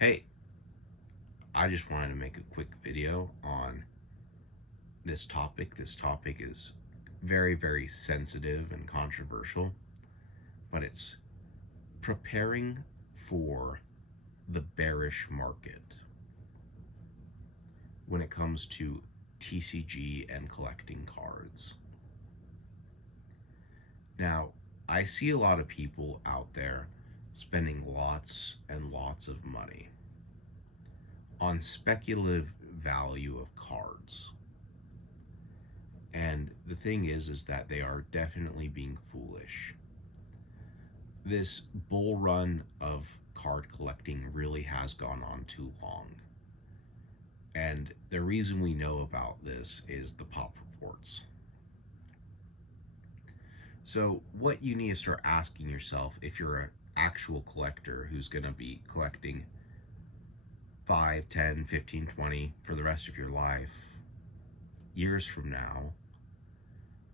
Hey, I just wanted to make a quick video on this topic. This topic is very, very sensitive and controversial, but it's preparing for the bearish market when it comes to TCG and collecting cards. Now, I see a lot of people out there spending lots and lots of money on speculative value of cards. And the thing is that they are definitely being foolish. This bull run of card collecting really has gone on too long. And the reason we know about this is the pop reports. So what you need to start asking yourself, if you're an actual collector who's going to be collecting 5, 10, 15, 20 for the rest of your life, years from now,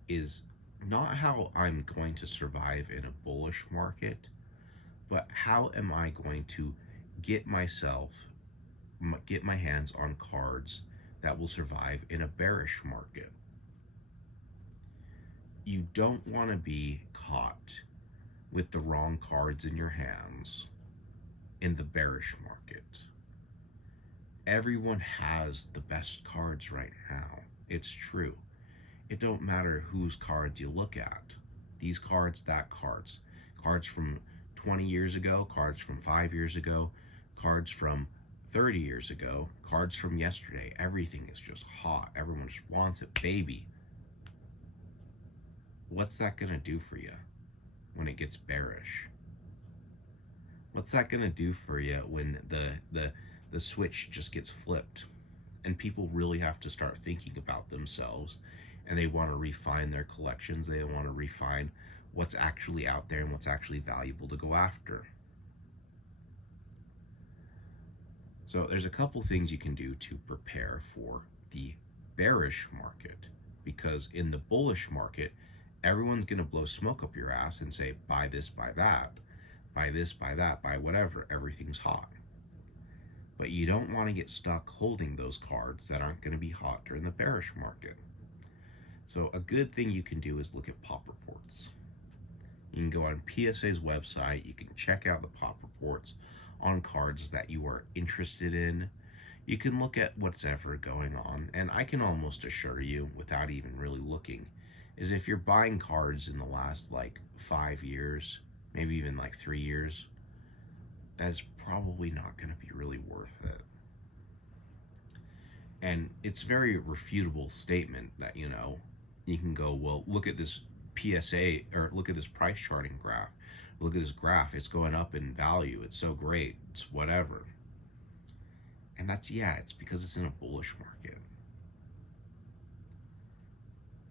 is not how I'm going to survive in a bullish market, but how am I going to get my hands on cards that will survive in a bearish market. You don't want to be caught with the wrong cards in your hands in the bearish market. Everyone has the best cards right now. It's true. It don't matter whose cards you look at. These cards, that cards. Cards from 20 years ago, cards from 5 years ago, cards from 30 years ago, cards from yesterday. Everything is just hot. Everyone just wants it, baby. What's that gonna do for you when it gets bearish? What's that gonna do for you when the switch just gets flipped and people really have to start thinking about themselves and they want to refine their collections, they want to refine what's actually out there and what's actually valuable to go after? So there's a couple things you can do to prepare for the bearish market, because in the bullish market, everyone's going to blow smoke up your ass and say, buy this, buy that, buy this, buy that, buy whatever, everything's hot. But you don't want to get stuck holding those cards that aren't going to be hot during the bearish market. So a good thing you can do is look at pop reports. You can go on PSA's website, you can check out the pop reports on cards that you are interested in. You can look at what's ever going on, and I can almost assure you, without even really looking, is if you're buying cards in the last like 5 years, maybe even like 3 years, that's probably not going to be really worth it. And it's a very refutable statement that, you can go, well, look at this PSA, or look at this price charting graph. Look at this graph, it's going up in value. It's so great, it's whatever. And it's because it's in a bullish market.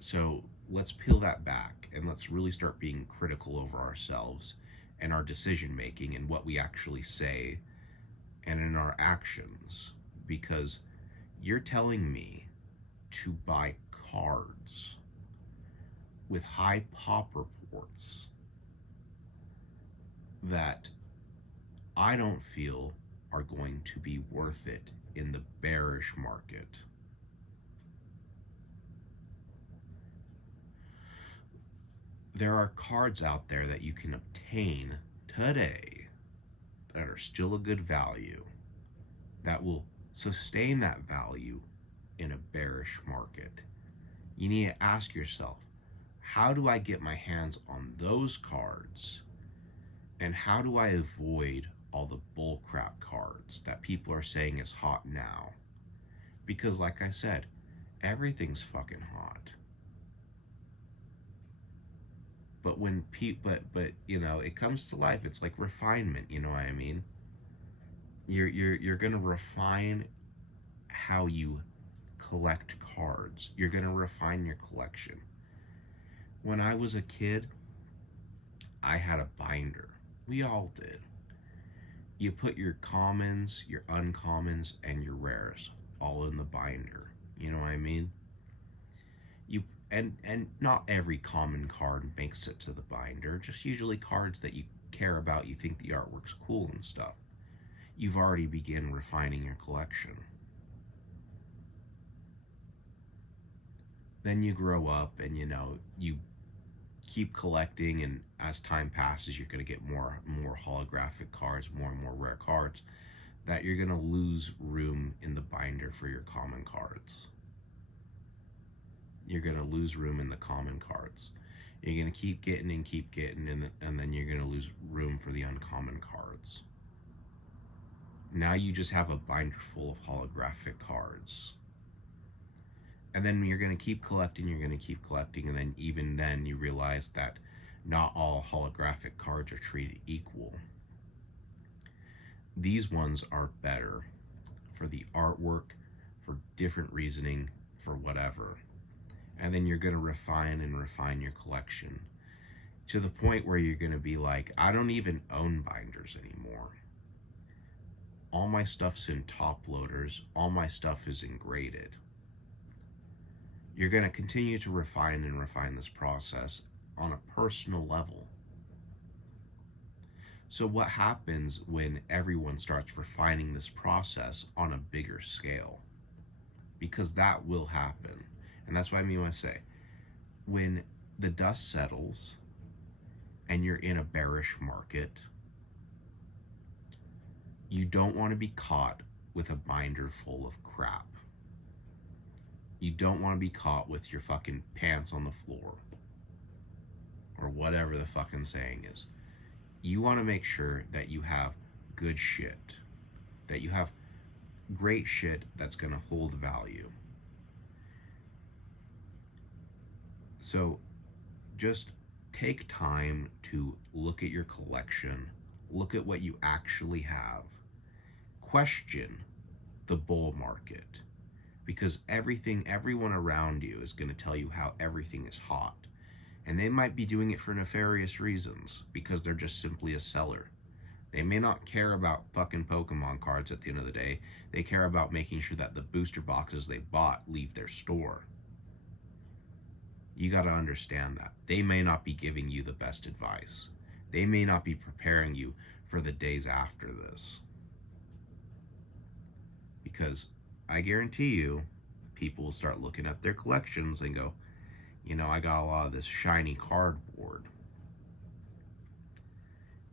So let's peel that back and let's really start being critical over ourselves and our decision making and what we actually say and in our actions, because you're telling me to buy cards with high pop reports that I don't feel are going to be worth it in the bearish market. There are cards out there that you can obtain today that are still a good value, that will sustain that value in a bearish market. You need to ask yourself, how do I get my hands on those cards? And how do I avoid all the bullcrap cards that people are saying is hot now? Because like I said, everything's fucking hot. But when it comes to life, it's like refinement, you know what I mean? You're gonna refine how you collect cards. You're gonna refine your collection. When I was a kid, I had a binder. We all did. You put your commons, your uncommons, and your rares all in the binder. You know what I mean? And not every common card makes it to the binder, just usually cards that you care about, you think the artwork's cool and stuff. you've already begun refining your collection. Then you grow up and you keep collecting, and as time passes you're going to get more and more holographic cards, more and more rare cards, that you're going to lose room in the binder for your common cards. You're going to lose room in the common cards. You're going to keep getting and then you're going to lose room for the uncommon cards. Now you just have a binder full of holographic cards. And then you're going to keep collecting, and then even then you realize that not all holographic cards are treated equal. These ones are better for the artwork, for different reasoning, for whatever. And then you're going to refine your collection to the point where you're going to be like, I don't even own binders anymore. All my stuff's in top loaders. All my stuff is ingraded. You're going to continue to refine this process on a personal level. So what happens when everyone starts refining this process on a bigger scale? Because that will happen. And that's what I mean when I say, when the dust settles and you're in a bearish market, you don't want to be caught with a binder full of crap. You don't want to be caught with your fucking pants on the floor, or whatever the fucking saying is. You want to make sure that you have good shit, that you have great shit that's going to hold value. So just take time to look at your collection, look at what you actually have, question the bull market. Because everyone around you is going to tell you how everything is hot. And they might be doing it for nefarious reasons, because they're just simply a seller. They may not care about fucking Pokemon cards at the end of the day. They care about making sure that the booster boxes they bought leave their store. You got to understand that. They may not be giving you the best advice. They may not be preparing you for the days after this. Because I guarantee you, people will start looking at their collections and go, I got a lot of this shiny cardboard,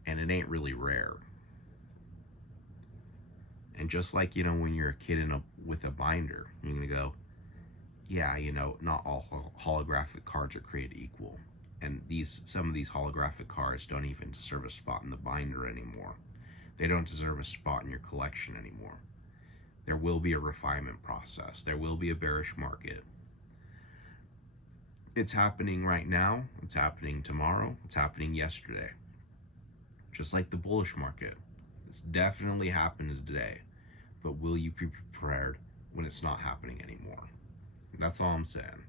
and it ain't really rare. And just like, when you're a kid with a binder, you're going to go, yeah, not all holographic cards are created equal. And some of these holographic cards don't even deserve a spot in the binder anymore. They don't deserve a spot in your collection anymore. There will be a refinement process. There will be a bearish market. It's happening right now. It's happening tomorrow. It's happening yesterday. Just like the bullish market. It's definitely happened today. But will you be prepared when it's not happening anymore? That's all I'm saying.